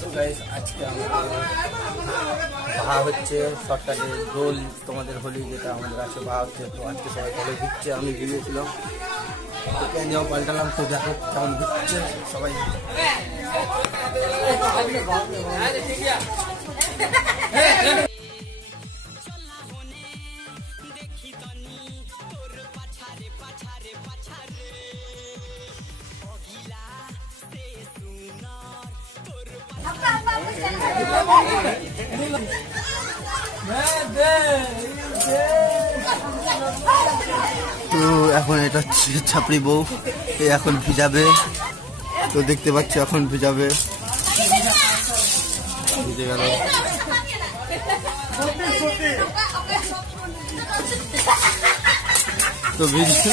তো গাইস আজকে আমাদের ভাড়া হচ্ছে শর্টকাটে দোল, তোমাদের হোলি যেটা আমাদের আছে ভাড়া হচ্ছে। তো আজকে সবাই দলে ঘুরছে, আমি গিয়েছিলাম যাও পাল্টালাম। তো দেখো কেমন ঘুরছে সবাই। তো এখন এটা ছাপড়ি বউ, এখন ভিজাবে। তো দেখতে পাচ্ছ এখন ভিজাবে, ভিজে গেল। তো ভিজে